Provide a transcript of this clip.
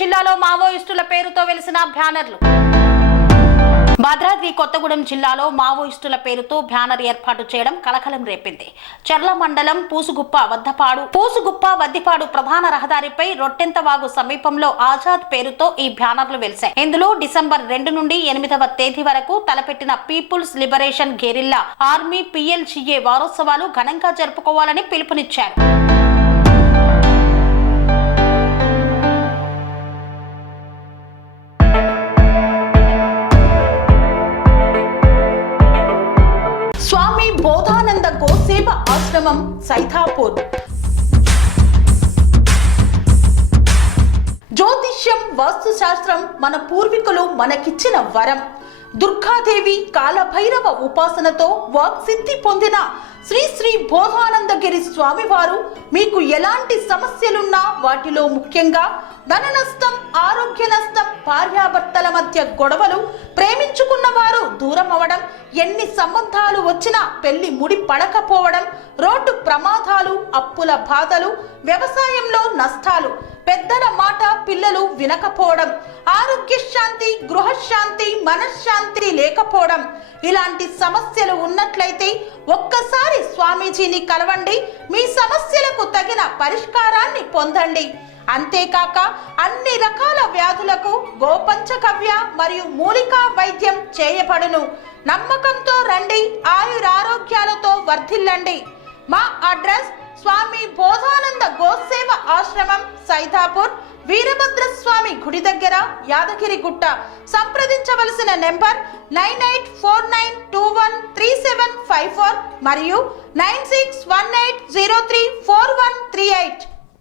జిల్లాలో మావోయిస్టుల పేరుతో వెలిసిన బ్యానర్లు. భద్రాద్రి కొత్తగూడెం జిల్లాలో మావోయిస్టుల పేరుతో బ్యానర్ ఏర్పాటు చేయడం కలకలం రేపింది. చర్ల మండలం పూసుగుప్ప వద్దిపాడు ప్రధాన రహదారిపై రొట్టెంతవాగు సమీపంలో ఆజాద్ పేరుతో ఈ బ్యానర్లు వెలిశాయి. ఇందులో డిసెంబర్ 2 నుండి 8వ తేదీ వరకు తలపెట్టిన people's liberation guerrilla army PLGA వారోత్సవాలు ఘనంగా జరుపుకోవాలని పిలుపునిచ్చారు. స్వామి బోధానంద గోసేవ ఆశ్రమం సైథాపూర్. జ్యోతిష్యం, వాస్తుశాస్త్రం మన పూర్వీకులు మనకిచ్చిన వరం. దుర్గాదేవి, కాలభైరవ ఉపాసనతో వాక్సిద్ధి పొందిన శ్రీ బోధానందగిరి స్వామివారు మీకు ఎలాంటి సమస్యలున్నా, వాటిలో ముఖ్యంగా ధన నష్టం, ఆరోగ్య నష్టం, భార్యాభర్తల మధ్య గొడవలు, ప్రేమించుకున్న వారు దూరం అవడం, ఎన్ని సంబంధాలు వచ్చినా పెళ్లి ముడి పడకపోవడం, రోడ్డు ప్రమాదాలు, అప్పుల బాధలు, వ్యవసాయంలో నష్టాలు, పెద్దల మాట పిల్లలు వినకపోవడం, ఆరోగ్య శాంతి, గృహశాంతి, మనశ్శాంతి లేకపోవడం, ఇలాంటి సమస్యలు ఉన్నట్లయితే ఒక్కసారి స్వామీజీని కలవండి. మీ సమస్యలకు తగిన పరిష్కారాన్ని పొందండి. అంతేకాక అన్ని రకాల వ్యాధులకు గోపంచకవ్య మరియు మూలికా వైద్యం చేయబడును. నమ్మకంతో రండి, ఆయురారోగ్యాలతో వర్ధిల్లండి. మా అడ్రస్ స్వామి బోధానంద గోసేవ ఆశ్రమం సైథాపూర్, వీరభద్రస్వామి గుడి దగ్గర, యాదగిరిగుట్ట. సంప్రదించవలసిన నెంబర్ 9849213754 మరియు 9618034138.